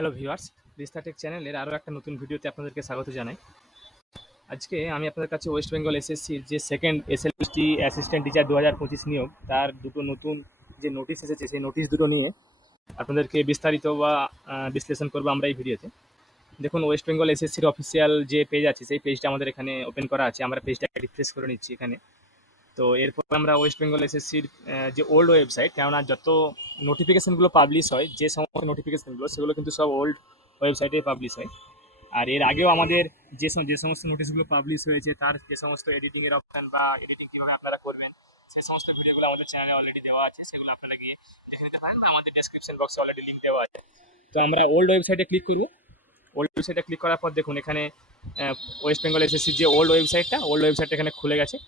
Hello viewers, বিস্তার take চ্যানেলের আরও একটা নতুন ভিডিওতে আপনাদেরকে স্বাগত জানাই। আজকে আমি আপনাদের কাছে ওয়েস্ট বেঙ্গল এসএসসির যে সেকেন্ড এসএলএসটি অ্যাসিস্ট্যান্ট টিচার 2025 নিয়োগ, তার দুটো নতুন যে নোটিশ এসেছে সেই নোটিশ দুটো নিয়ে আপনাদেরকে বিস্তারিত বা বিশ্লেষণ করবো আমরা এই ভিডিওতে। দেখুন, ওয়েস্ট বেঙ্গল এসএসসির অফিসিয়াল যে পেজ আছে সেই পেজটা আমাদের এখানে ওপেন করা আছে। আমরা পেজটাকে রিফ্রেশ করে নিচ্ছি এখানে। তো এরপর আমরা ওয়েস্ট বেঙ্গল এসএসসির যে ওল্ড ওয়েবসাইট, কেননা যত নোটিফিকেশানগুলো পাবলিশ হয়, যে সমস্ত নোটিফিকেশানগুলো সেগুলো কিন্তু সব ওল্ড ওয়েবসাইটে পাবলিশ হয়। আর এর আগেও আমাদের যে সমস্ত নোটিশগুলো পাবলিশ হয়েছে তার যে সমস্ত এডিটিংয়ের অপশান বা এডিটিং কীভাবে আপনারা করবেন সেই সমস্ত ভিডিওগুলো আমাদের চ্যানেলে অলরেডি দেওয়া আছে, সেগুলো আপনারা গিয়ে দেখে নিতে পারেন বা আমাদের ডেসক্রিপশন বক্সে অলরেডি লিঙ্ক দেওয়া আছে। তো আমরা ওল্ড ওয়েবসাইটে ক্লিক করব। ওল্ড ওয়েবসাইটে ক্লিক করার পর দেখুন এখানে ওয়েস্ট বেঙ্গল এসএসসির যে ওল্ড ওয়েবসাইটটা এখানে খুলে গেছে।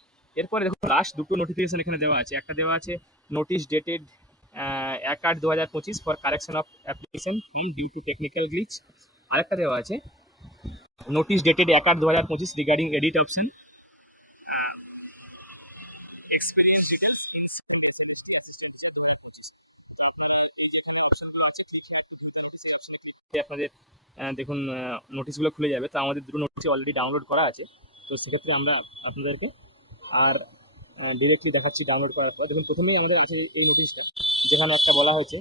এরপরে দেখুন লাস্ট দুটো নোটিফিকেশন এখানে দেওয়া আছে। একটা দেওয়া আছে notice dated 1/8/2025 for correction of application due to technical glitch. আরেকটা দেওয়া আছে notice dated 1/8/2025 regarding edit option experience details in SLST assistant teacher 2025। তো আপনারা এই যে এখানে অপশনগুলো আছে আপনাদের দেখুন নোটিশগুলো খুলে যাবে। তো আমাদের দুটো নোটিশ অলরেডি ডাউনলোড করা আছে। তো সেক্ষেত্রে আমরা আপনাদেরকে আর ডিরেক্টলি দেখাচ্ছি ডাউনলোড করার পর। দেখুন প্রথমেই আমাদের আছে এই নোটিশটা, যেখানে একটা বলা হয়েছে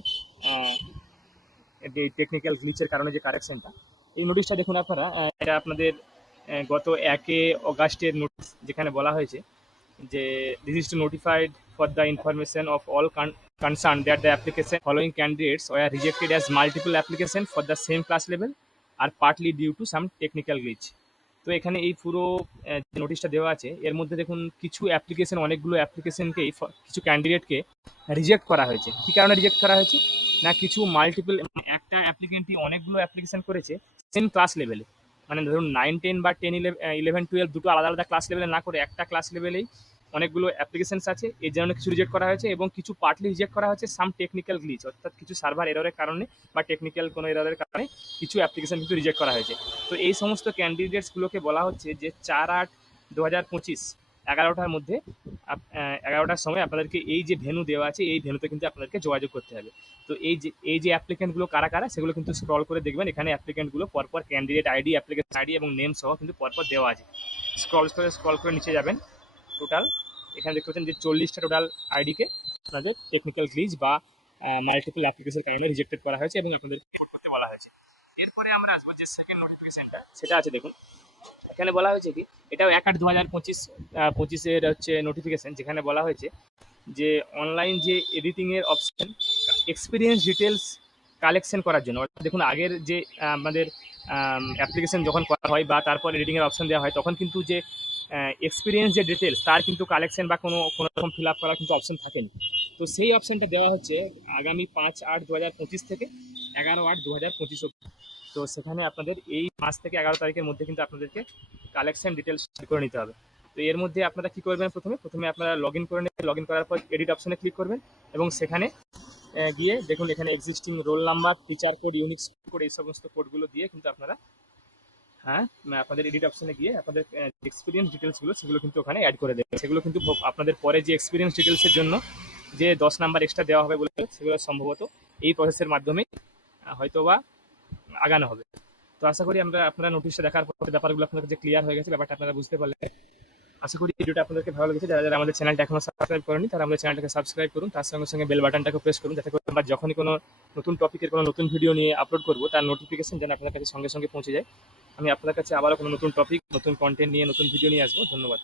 এই টেকনিক্যাল গ্লিচের কারণে যে কারেকশনটা, এই নোটিশটা দেখুন আপনারা, এটা আপনাদের গত 1 অগাস্টের নোটিশ, যেখানে বলা হয়েছে যে this is to notified for the information of all concern that the application following candidates were rejected as multiple application for the same class level or partly due to some technical glitch. তো এখানে এই পুরো নোটিশটা দেওয়া আছে। এর মধ্যে দেখুন কিছু অ্যাপ্লিকেশন, অনেকগুলো অ্যাপ্লিকেশনকেই কিছু ক্যান্ডিডেটকে রিজেক্ট করা হয়েছে। কী কারণে রিজেক্ট করা হয়েছে না, কিছু মাল্টিপল, একটা অ্যাপ্লিকেন্টই অনেকগুলো অ্যাপ্লিকেশন করেছে সেম ক্লাস লেভেলে, মানে ধরুন 9-10 বা 10-11-12 দুটো আলাদা আলাদা ক্লাস লেভেলে না করে একটা ক্লাস লেভেলেই অনেকগুলো অ্যাপ্লিকেশনস আছে। এর জন্য কিছু রিজেক্ট করা হয়েছে এবং কিছু পার্টলি রিজেক্ট করা হয়েছে সাম টেকনিক্যাল গ্লিচ, অর্থাৎ কিছু সার্ভার এররের কারণে বা টেকনিক্যাল কোনো এররের কারণে কিছু অ্যাপ্লিকেশন কিন্তু রিজেক্ট করা হয়েছে। তো এই সমস্ত ক্যান্ডিডেটসগুলোকে বলা হচ্ছে যে 4/8/2025 11টার মধ্যে 11টার সময় আপনাদেরকে এই যে ভেন্যু দেওয়া আছে এই ভেন্যুতে কিন্তু আপনাদেরকে যোগাযোগ করতে হবে। তো এই যে অ্যাপ্লিকেন্টগুলো কারা কারা সেগুলো কিন্তু স্ক্রল করে দেখবেন। এখানে অ্যাপ্লিকেন্টগুলো পরপর ক্যান্ডিডেট আইডি, অ্যাপ্লিকেশন আইডি এবং নেম সহ কিন্তু পরপর দেওয়া আছে। স্ক্রল করে নিচে যাবেন। টোটাল এখানে দেখতে পাচ্ছেন যে 40টা টোটাল আইডিকে আপনাদের টেকনিক্যাল গ্লিচ বা মাল্টিপল অ্যাপ্লিকেশনের কারণে রিজেক্টেড করা হয়েছে এবং আপনাদের রিপোর্ট করতে বলা হয়েছে। এরপরে আমরা আসবো যে সেকেন্ড নোটিফিকেশনটা, সেটা আছে দেখুন। এখানে বলা হয়েছে কি, এটাও 1/8/2025 হচ্ছে নোটিফিকেশন, যেখানে বলা হয়েছে যে অনলাইন যে এডিটিংয়ের অপশন এক্সপিরিয়েন্স ডিটেলস কালেকশন করার জন্য, অর্থাৎ দেখুন আগের যে আমাদের অ্যাপ্লিকেশন যখন করা হয় বা তারপর এডিটিংয়ের অপশন দেওয়া হয়, তখন কিন্তু যে এক্সপিরিয়েন্স যে ডিটেলস তার কিন্তু কালেকশন বা কোনো রকম ফিল আপ করার কিন্তু অপশন থাকেনি। তো সেই অপশনটা দেওয়া হচ্ছে আগামী 5/8/2025 থেকে 11/8/2025 অবধি। তো সেখানে আপনাদের এই মাস থেকে 11 তারিখের মধ্যে কিন্তু আপনাদেরকে কালেকশন ডিটেলস করে নিতে হবে। তো এর মধ্যে আপনারা কী করবেন, প্রথমে আপনারা লগ ইন করে নেবেন। লগ ইন করার পর এডিট অপশনে ক্লিক করবেন এবং সেখানে গিয়ে দেখুন এখানে existing roll number, teacher code, unique code, এই সমস্ত কোডগুলো দিয়ে কিন্তু আপনারা আপনাদের এডিট অপশনে গিয়ে আপনাদের এক্সপিরিয়েন্স ডিটেলসগুলো সেগুলো কিন্তু ওখানে অ্যাড করে দেবেন। সেগুলো কিন্তু আপনাদের পরে যে এক্সপিরিয়েন্স ডিটেলসের জন্য যে 10 নাম্বার এক্সট্রা দেওয়া হবে বলে, সেগুলো সম্ভবত এই প্রসেসের মাধ্যমেই হয়তো বা আগানো হবে। তো আশা করি আপনারা নোটিশটা দেখার পর ব্যাপারগুলো আপনাদের কাছে ক্লিয়ার হয়ে গেছে, ব্যাপারটা আপনারা বুঝতে পারলেন। আশা করি ভিডিওটা আপনাদেরকে ভালো লেগেছে। যারা আমাদের চ্যানেলটা এখনো সাবস্ক্রাইব করেনি তারা আমাদের চ্যানেলটাকে সাবস্ক্রাইব করুন, তার সঙ্গে সঙ্গে বেল বাটনটাকে প্রেস করুন, যাতে করে আমরা যখনই কোনো নতুন টপিকের কোনো নতুন ভিডিও নিয়ে আপলোড করবো তার নোটিফিকেশন যেন আপনার কাছে সঙ্গে সঙ্গে পৌঁছে যায়। আমি আপনার কাছে আবারও কোনো নতুন টপিক, নতুন কন্টেন্ট নিয়ে, নতুন ভিডিও নিয়ে আসবো। ধন্যবাদ।